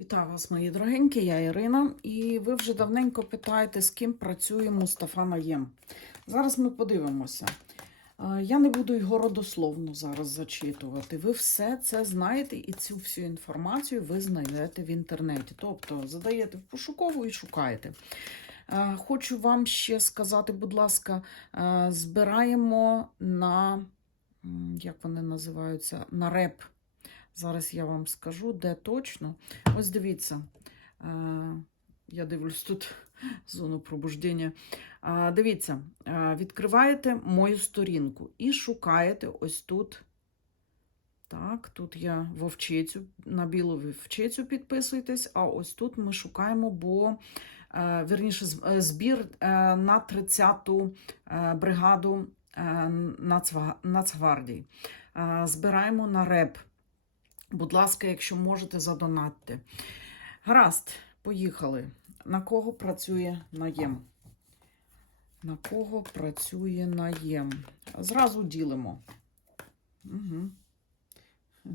Вітаю вас, мої дорогенькі, я Ірина, і ви вже давненько питаєте, з ким працює Мустафа Наєм. Зараз ми подивимося. Е, Я не буду його родословно зараз зачитувати. Ви все це знаєте, і цю всю інформацію ви знайдете в інтернеті. Тобто задаєте в пошукову і шукаєте. Е, Хочу вам ще сказати, будь ласка, е, збираємо на як вони називаються, на реп. Зараз я вам скажу, де точно. Ось дивіться. е, Я дивлюсь тут зону пробуждення. Дивіться, е, відкриваєте мою сторінку і шукаєте ось тут. Так, тут я вовчицю, на білу вовчицю підписуєтесь, а ось тут ми шукаємо, бо е, вірніше, е, збір е, на 30-ту е, бригаду е, Нацгвардії. Е, Збираємо на реп. Будь ласка, якщо можете, задонатьте. Гаразд, поїхали. На кого працює наєм? На кого працює наєм? Зразу ділимо. Угу.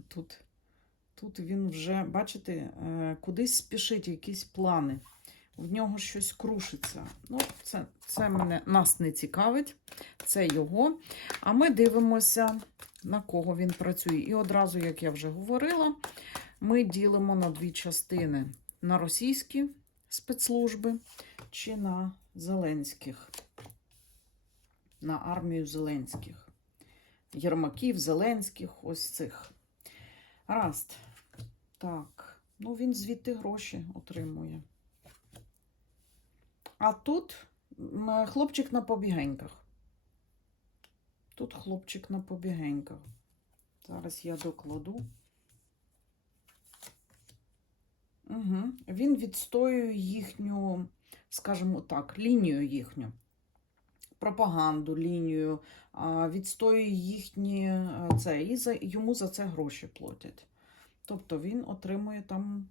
Тут, тут він вже, бачите, е, кудись спішить, якісь плани. В нього щось крушиться. Ну, це, це мене, нас не цікавить, це його. А ми дивимося, на кого він працює. І одразу, як я вже говорила, ми ділимо на дві частини: на російські спецслужби чи на Зеленських, на армію Зеленських. Єрмаків, Зеленських, ось цих. Раст. Так. Ну, він звідти гроші отримує. А тут хлопчик на побігеньках. Тут хлопчик на побігеньках. Зараз я докладу. Угу. Він відстоює їхню, скажімо так, лінію їхню, пропаганду, лінію, відстоює їхні це, і за, йому за це гроші платять. Тобто він отримує там,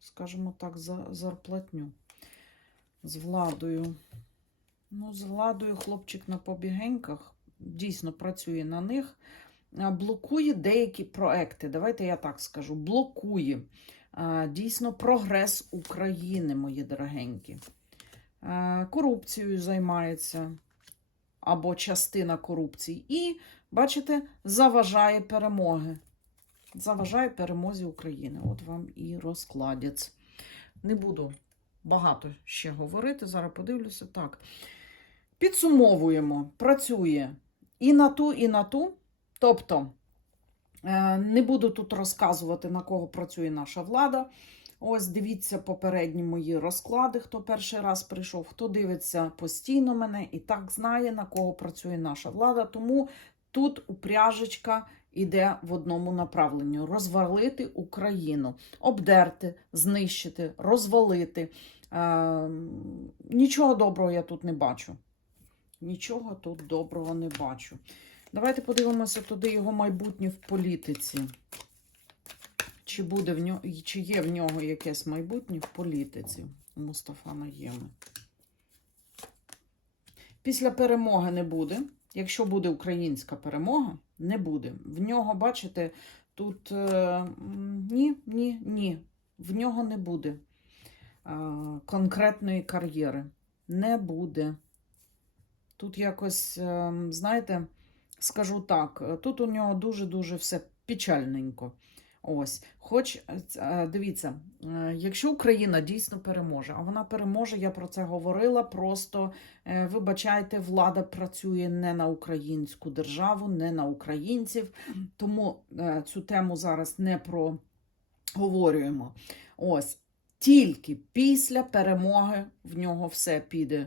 скажімо так, за, зарплатню з владою. Ну, з владою хлопчик на побігеньках дійсно працює на них, блокує деякі проекти. Давайте я так скажу: блокує дійсно прогрес України, мої дорогенькі. Корупцією займається або частина корупції. І, бачите, заважає перемоги. Заважає перемозі України. От вам і розкладець. Не буду багато ще говорити. Зараз подивлюся. Так. Підсумовуємо, працює і на ту, і на ту. Тобто, е, не буду тут розказувати, на кого працює наша влада. Ось дивіться попередні мої розклади, хто перший раз прийшов, хто дивиться постійно мене і так знає, на кого працює наша влада. Тому тут упряжечка іде в одному направленні: розвалити Україну, обдерти, знищити, розвалити. Е, нічого доброго я тут не бачу. Нічого тут доброго не бачу. Давайте подивимося туди його майбутнє в політиці. Чи буде в нього, чи є в нього якесь майбутнє в політиці Мустафа Наєми? Після перемоги не буде. Якщо буде українська перемога, не буде. В нього, бачите, тут е, ні, ні, ні. В нього не буде е, конкретної кар'єри. Не буде. Тут якось, е, знаєте, скажу так, е, тут у нього дуже-дуже все печальненько. Ось, хоч е, дивіться, е, якщо Україна дійсно переможе, а вона переможе, я про це говорила. Просто вибачайте, влада працює не на українську державу, не на українців. Тому цю тему зараз не проговорюємо. Ось тільки після перемоги в нього все піде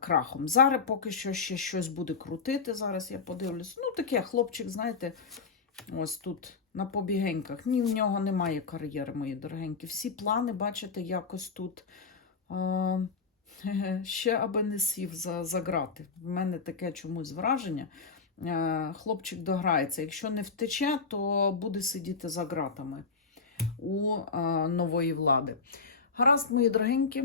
крахом. Зараз поки що ще щось буде крутити. Зараз я подивлюсь. Ну, таке хлопчик, знаєте, ось тут на побігеньках. Ні, в нього немає кар'єри, мої дорогенькі. Всі плани, бачите, якось тут. Е, ще аби не сів за, за грати. В мене таке чомусь враження. Хлопчик дограється. Якщо не втече, то буде сидіти за ґратами у нової влади. Гаразд, мої дорогенькі,